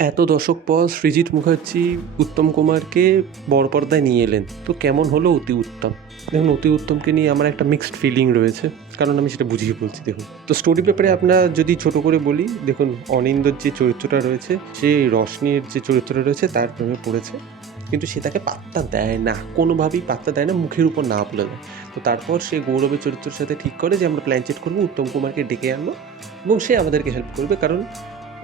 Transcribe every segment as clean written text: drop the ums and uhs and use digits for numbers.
এত দশক পর সৃজিত মুখার্জি উত্তম কুমারকে বড় পর্দায় নিয়ে এলেন, তো কেমন হলো অতি উত্তম? দেখুন, অতি উত্তমকে নিয়ে আমার একটা মিক্সড ফিলিং রয়েছে, কারণ আমি সেটা বুঝিয়ে বলছি। দেখুন, তো স্টোরি ব্যাপারে আপনার যদি ছোট করে বলি, দেখুন অনিন্দর যে চরিত্রটা রয়েছে, সে রশনির যে চরিত্রটা রয়েছে তার প্রেমে পড়েছে, কিন্তু সে তাকে পাত্তা দেয় না, কোনোভাবেই পাত্তা দেয় না, মুখের উপর না বলে দেয়। তো তারপর সে গৌরবের চরিত্রের সাথে ঠিক করে যে আমরা প্ল্যান চেট করবো, উত্তম কুমারকে ডেকে আনবো এবং সে আমাদেরকে হেল্প করবে, কারণ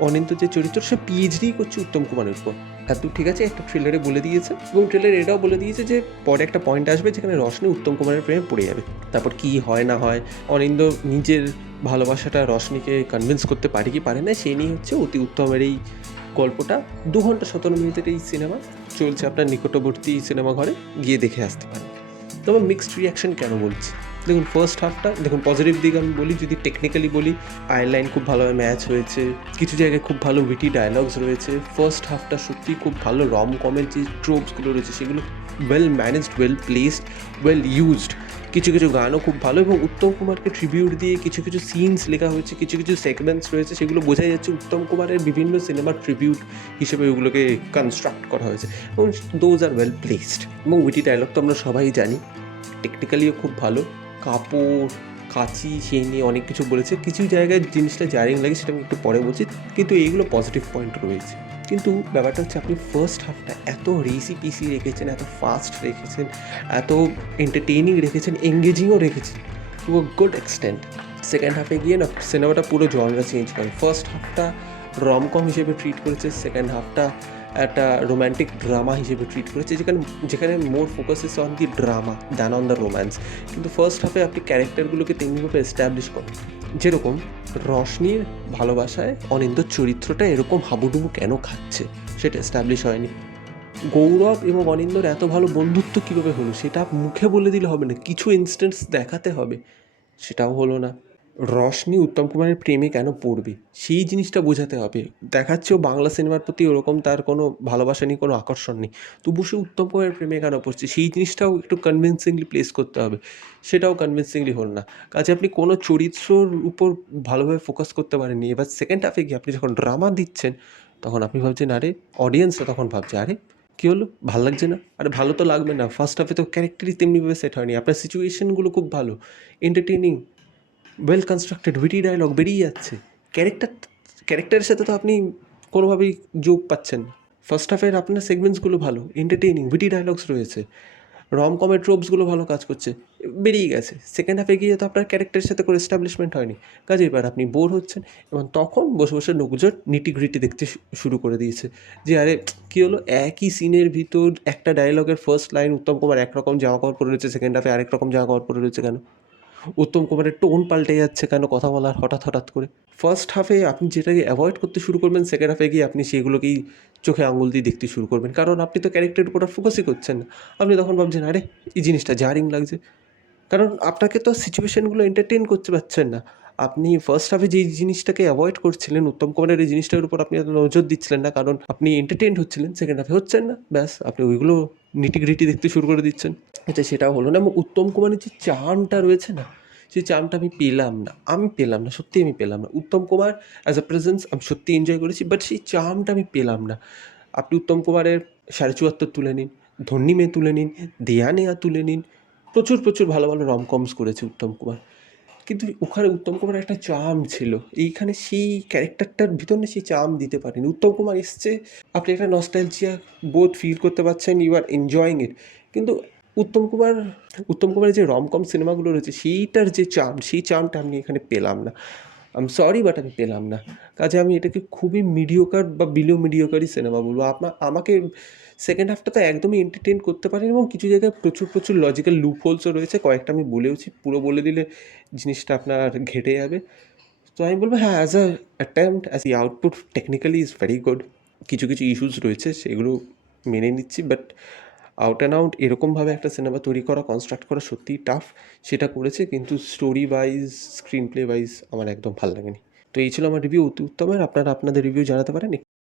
অনিন্দ যে চরিত্র সে পিএইচডি করছে উত্তম কুমারের উপর। এত ঠিক আছে, একটা ট্রেলারে বলে দিয়েছে এবং ট্রেলারে এটাও বলে দিয়েছে যে পরে একটা পয়েন্ট আসবে যেখানে রশনি উত্তম কুমারের প্রেমে পড়ে যাবে। তারপর কি হয় না হয়, অনিন্দ নিজের ভালোবাসাটা রশনিকে কনভিন্স করতে পারে কি পারে না, সেই নিয়ে হচ্ছে অতি উত্তমের এই গল্পটা। 2 ঘন্টা 17 মিনিটের এই সিনেমা চলছে আপনার নিকটবর্তী সিনেমা ঘরে, গিয়ে দেখে আসতে পারেন। তো আমার মিক্সড রিয়াকশন কেন বলছি, দেখুন ফার্স্ট হাফটা দেখুন, পজিটিভ দিক আমি বলি, যদি টেকনিক্যালি বলি, আয়ার লাইন খুব ভালোভাবে ম্যাচ হয়েছে, কিছু জায়গায় খুব ভালো উইটি ডায়লগস রয়েছে। ফার্স্ট হাফটা সত্যি খুব ভালো, রম কমের যে ট্রোপসগুলো রয়েছে সেগুলো well managed, well placed, well used. কিছু কিছু গানও খুব ভালো এবং উত্তম কুমারকে ট্রিবিউট দিয়ে কিছু কিছু সিনস লেখা হয়েছে, কিছু কিছু সেগমেন্টস রয়েছে, সেগুলো বোঝাই যাচ্ছে উত্তম কুমারের বিভিন্ন সিনেমার ট্রিবিউট হিসেবে ওগুলোকে কনস্ট্রাক্ট করা হয়েছে এবং দোজ আর ওয়েল প্লেসড। এবং উইটি ডায়লগ তো আমরা সবাই জানি, টেকনিক্যালিও খুব ভালো। কাপড়, কাঁচি, সেই নিয়ে অনেক কিছু বলেছে। কিছু জায়গায় জিনিসটা জারিং লাগে, সেটা আমি একটু পরে বলছি, কিন্তু এইগুলো পজিটিভ পয়েন্ট রয়েছে। কিন্তু ব্যাপারটা হচ্ছে, আপনি ফার্স্ট হাফটা এত রেসি পিসি রেখেছেন, এত ফাস্ট রেখেছেন, এত এন্টারটেইনিং রেখেছেন, এঙ্গেজিংও রেখেছেন to a good extent. Second হাফে গিয়ে না সিনেমাটা পুরো জনরা চেঞ্জ করে। ফার্স্ট হাফটা রমকম হিসেবে ট্রিট করেছে, সেকেন্ড হাফটা একটা রোম্যান্টিক ড্রামা হিসেবে ট্রিট করেছে, যেখানে যেখানে মোর focus is on the drama than on the romance. কিন্তু ফার্স্ট হাফে আপনি ক্যারেক্টারগুলোকে তেমনিভাবে এস্টাবলিশ করেন, যেরকম রশনির ভালোবাসায় অনিন্দর চরিত্রটা এরকম হাবুডুবু কেন খাচ্ছে সেটা এস্টাবলিশ হয়নি। গৌরব এবং অনিন্দর এত ভালো বন্ধুত্ব কীভাবে হলো সেটা মুখে বলে দিলে হবে না, কিছু ইনস্ট্যান্স দেখাতে হবে, সেটাও হলো না। রশনি উত্তম কুমারের প্রেমে কেন পড়বে সেই জিনিসটা বোঝাতে হবে। দেখাচ্ছেও বাংলা সিনেমার প্রতি ওরকম তার কোনো ভালোবাসা নেই, কোনো আকর্ষণ নেই, তবু সে উত্তম কুমারের প্রেমে কেন পড়ছে সেই জিনিসটাও একটু কনভিন্সিংলি প্লেস করতে হবে, সেটাও কনভিন্সিংলি হল না। কাজে আপনি কোনো চরিত্রর উপর ভালোভাবে ফোকাস করতে পারেননি। এবার সেকেন্ড হাফে গিয়ে আপনি যখন ড্রামা দিচ্ছেন, তখন আপনি ভাবছেন, আরে অডিয়েন্সরা তখন ভাবছে, আরে কী হলো, ভালো লাগছে না? আরে ভালো তো লাগবে না, ফার্স্ট হাফে তো ক্যারেক্টারই তেমনিভাবে সেট হয়নি, আপনার সিচুয়েশনগুলো খুব ভালো, entertaining, well constructed, witty dialogue বেরিয়ে যাচ্ছে, ক্যারেক্টার ক্যারেক্টারের সাথে তো আপনি কোনোভাবেই যোগ পাচ্ছেন না। ফার্স্ট হাফের আপনার সেগমেন্টসগুলো ভালো, এন্টারটেইনিং, উইটি ডায়লগস রয়েছে, রম কমের ট্রোপসগুলো ভালো কাজ করছে, বেরিয়ে গেছে। সেকেন্ড হাফে গিয়ে তো আপনার ক্যারেক্টারের সাথে করে এস্টাবলিশমেন্ট হয়নি, কাজে এবার আপনি বোর হচ্ছেন এবং তখন বসে বসে নগুজট নিটিগ্রিটি দেখতে শুরু করে দিয়েছে, যে আরে কী হলো, একই সিনের ভিতর একটা ডায়লগের ফার্স্ট লাইন উত্তম কুমার একরকম জামা কাপড় পরে রয়েছে, সেকেন্ড হাফে আরেক রকম জামা কাপড় পরে রয়েছে কেন? উত্তম কুমারের টোন পাল্টে যাচ্ছে কেন কথা বলার হঠাৎ হঠাৎ করে? ফার্স্ট হাফে আপনি যেটাকে অ্যাভয়েড করতে শুরু করবেন, সেকেন্ড হাফে গিয়ে আপনি সেগুলোকেই চোখে আঙুল দিয়ে দেখতে শুরু করবেন, কারণ আপনি তো ক্যারেক্টারের উপর আর ফোকাসই করছেন না। আপনি তখন ভাবছেন, আরে এই জিনিসটা জারিং লাগছে, কারণ আপনাকে তো সিচুয়েশনগুলো এন্টারটেইন করতে পারছেন না। আপনি ফার্স্ট হাফে যেই জিনিসটাকে অ্যাভয়েড করছিলেন, উত্তম কুমারের এই জিনিসটার উপর আপনি এত নজর দিচ্ছিলেন না, কারণ আপনি এন্টারটেইনড হচ্ছিলেন, সেকেন্ড হাফে হচ্ছেন না, ব্যাস আপনি ওইগুলো নিটিগ্রিটি দেখতে শুরু করে দিচ্ছেন। আচ্ছা, সেটাও হলো না এবং উত্তম কুমারের যে চার্মটা রয়েছে না, সেই চার্মটা আমি পেলাম না, সত্যিই আমি পেলাম না। Uttam Kumar as a presence আমি সত্যিই এনজয় করেছি, বাট সেই চার্মটা আমি পেলাম না। আপনি উত্তম কুমারের ৭৪ তুলে নিন, ধন্যী মেয়ে তুলে নিন, দেয়া নেয়া তুলে নিন, প্রচুর প্রচুর ভালো ভালো রমকমস করেছে উত্তম কুমার, কিন্তু ওখানে উত্তম কুমারের একটা চার্ম ছিল, এইখানে সেই ক্যারেক্টারটার ভিতর না সেই চার্ম দিতে পারেনি। উত্তম কুমার এসছে, আপনি একটা নস্টালজিয়া বোধ ফিল করতে পারছেন, ইউ আর এনজয়িং ইট, কিন্তু উত্তম কুমার উত্তম কুমারের যে রমকম সিনেমাগুলো রয়েছে সেইটার যে চার্ম, সেই চার্মটা আমি এখানে পেলাম না। আই এম সরি, বাট আমি পেলাম না। কাজে আমি এটাকে খুবই মিডিওকার বা বিলো মিডিওকারই সিনেমা বলবো। আমাকে সেকেন্ড হাফটা তো একদমই এন্টারটেইন করতে পারেনি এবং কিছু জায়গায় প্রচুর প্রচুর লজিক্যাল লুপ হোলসও রয়েছে, কয়েকটা আমি বলেওছি, পুরো বলে দিলে জিনিসটা আপনার ঘেঁটে যাবে। তো আমি বলবো, হ্যাঁ, as a attempt, as the output technically is very good. কিছু কিছু ইস্যুস রয়েছে, সেগুলো মেনে নিচ্ছি, বাট আউট অ্যান্ড আউট এরকমভাবে একটা সিনেমা তৈরি করা, কনস্ট্রাক্ট করা সত্যিই টাফ। সেটা করেছে, কিন্তু story wise, screen play wise আমার একদম ভালো লাগেনি। তো এই ছিল আমার রিভিউ অতি উত্তমের। আপনারা আপনাদের রিভিউ জানাতে পারেন।